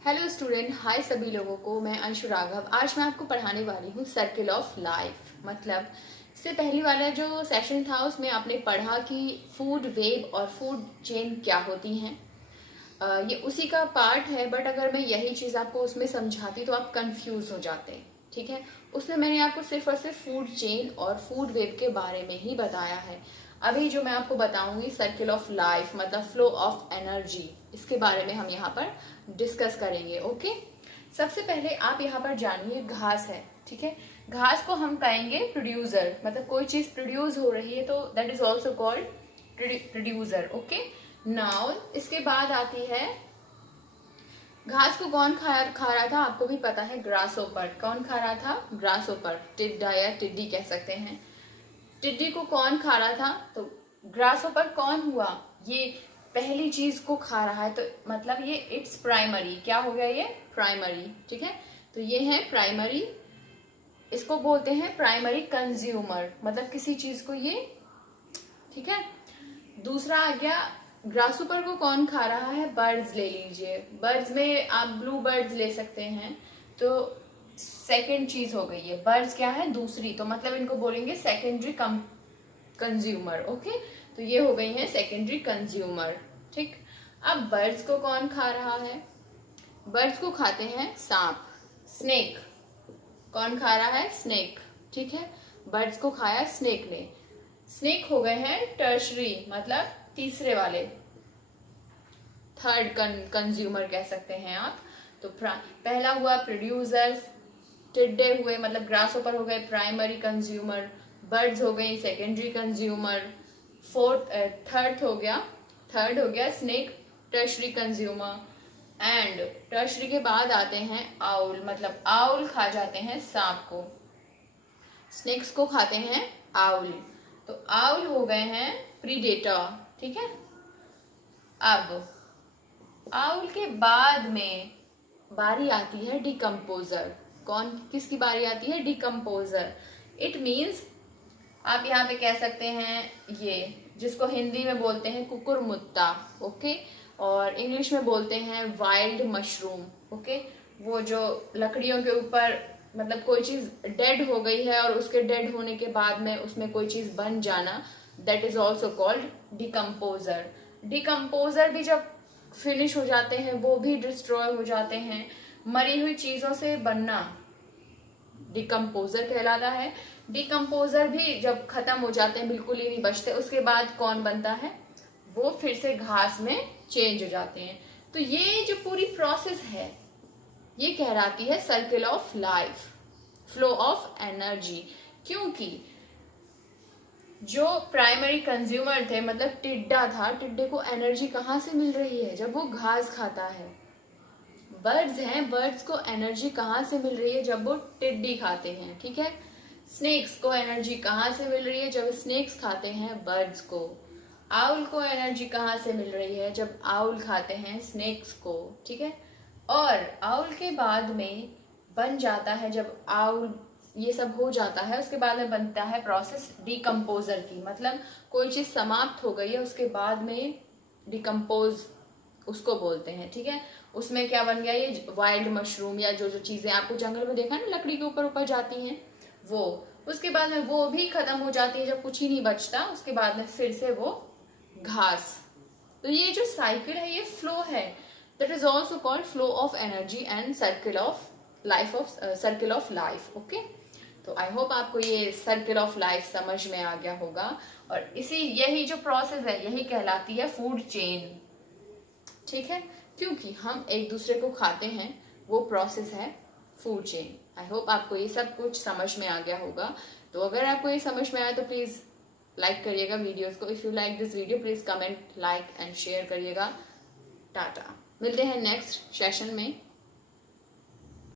Hello student, हाय सभी लोगों को। मैं अंशु राघव। आज मैं आपको पढ़ाने वाली हूँ सर्किल ऑफ लाइफ। मतलब इससे पहले वाला जो सेशन था उसमें आपने पढ़ा कि फूड वेब और फूड चेन क्या होती हैं। ये उसी का पार्ट है, बट अगर मैं यही चीज़ आपको उसमें समझाती तो आप कंफ्यूज हो जाते। ठीक है, उसमें मैंने आपको सिर्फ और सिर्फ फूड चेन और फूड वेब के बारे में ही बताया है। अभी जो मैं आपको बताऊंगी सर्किल ऑफ लाइफ मतलब फ्लो ऑफ एनर्जी, इसके बारे में हम यहाँ पर डिस्कस करेंगे। ओके, सबसे पहले आप यहाँ पर जानिए घास है। ठीक है, घास को हम कहेंगे प्रोड्यूसर। मतलब कोई चीज प्रोड्यूस हो रही है तो that is also called producer. Okay, now इसके बाद आती है घास को कौन खा रहा था, आपको भी पता है, ग्रासोपर। कौन खा रहा था? ग्रासोपर, टिड्डा या टिड्डी कह सकते हैं। टिड्डी को कौन खा रहा था? तो ग्रासोपर कौन हुआ? ये पहली चीज को खा रहा है, तो मतलब ये इट्स प्राइमरी। क्या हो गया? ये प्राइमरी। ठीक है, तो ये है प्राइमरी। इसको बोलते हैं प्राइमरी कंज्यूमर, मतलब किसी चीज को ये। ठीक है, दूसरा आ गया ग्रासोपर को कौन खा रहा है? बर्ड्स ले लीजिए। बर्ड्स में आप ब्लू बर्ड्स ले सकते हैं। तो सेकंड चीज हो गई है। बर्ड्स क्या है? दूसरी, तो मतलब इनको बोलेंगे सेकेंडरी कंज्यूमर। ओके, तो ये हो गई है सेकेंडरी कंज्यूमर। ठीक, अब बर्ड्स को कौन खा रहा है? बर्ड्स को खाते हैं सांप, स्नेक। कौन खा रहा है? स्नेक। ठीक है, बर्ड्स को खाया स्नेक ने। स्नेक हो गए हैं टर्शरी, मतलब तीसरे वाले, थर्ड कंज्यूमर कह सकते हैं आप। तो पहला हुआ प्रोड्यूसर, टिड्डे हुए मतलब ग्रासहोपर हो गए प्राइमरी कंज्यूमर, बर्ड्स हो गई सेकेंडरी कंज्यूमर, थर्ड हो गया snake, tertiary consumer. And tertiary के बाद आते हैं आउल, मतलब आउल खा जाते हैं सांप को। स्नेक्स को खाते हैं आउल, तो आउल हो गए हैं प्रीडेटर। ठीक है, अब आउल के बाद में बारी आती है डिकम्पोजर। कौन, किसकी बारी आती है? डिकम्पोजर। इट मीन्स आप यहाँ पे कह सकते हैं ये, जिसको हिंदी में बोलते हैं कुकुरमुत्ता। ओके, और इंग्लिश में बोलते हैं वाइल्ड मशरूम। ओके, वो जो लकड़ियों के ऊपर, मतलब कोई चीज डेड हो गई है और उसके डेड होने के बाद में उसमें कोई चीज बन जाना, that is also called decomposer. Decomposer भी जब फिनिश हो जाते हैं वो भी डिस्ट्रॉय हो जाते हैं। मरी हुई चीजों से बनना डिकम्पोजर कहलाता है। डिकम्पोजर भी जब खत्म हो जाते हैं, बिल्कुल ही नहीं बचते, उसके बाद कौन बनता है? वो फिर से घास में चेंज हो जाते हैं। तो ये जो पूरी प्रोसेस है ये कहलाती है circle of life, flow of energy. क्योंकि जो प्राइमरी कंज्यूमर थे, मतलब टिड्डा था, टिड्डे को एनर्जी कहाँ से मिल रही है? जब वो घास खाता है। बर्ड्स हैं, बर्ड्स को एनर्जी कहाँ से मिल रही है? जब वो टिड्डी खाते हैं। ठीक है, स्नेक्स को एनर्जी कहाँ से मिल रही है? जब स्नेक्स खाते हैं बर्ड्स को। आउल को एनर्जी कहाँ से मिल रही है? जब आउल खाते हैं स्नेक्स को। ठीक है, और आउल के बाद में बन जाता है, जब आउल ये सब हो जाता है उसके बाद में बनता है प्रोसेस डिकम्पोजर की। मतलब कोई चीज समाप्त हो गई है उसके बाद में डिकम्पोज उसको बोलते हैं। ठीक है, उसमें क्या बन गया? ये वाइल्ड मशरूम या जो जो चीजें आपको जंगल में देखा ना लकड़ी के ऊपर ऊपर जाती हैं, वो उसके बाद में वो भी खत्म हो जाती है। जब कुछ ही नहीं बचता उसके बाद में फिर से वो घास। तो ये जो साइकिल है ये फ्लो है, that is also called flow of energy and circle of life. Okay, तो आई होप आपको ये सर्किल ऑफ लाइफ समझ में आ गया होगा। और यही जो प्रोसेस है यही कहलाती है फूड चेन। ठीक है, क्योंकि हम एक दूसरे को खाते हैं, वो प्रोसेस है फूड चेन। आई होप आपको ये सब कुछ समझ में आ गया होगा। तो अगर आपको ये समझ में आया तो प्लीज लाइक करिएगा वीडियोस को। If you like this video please comment, like and share करिएगा। टाटा, मिलते हैं नेक्स्ट सेशन में।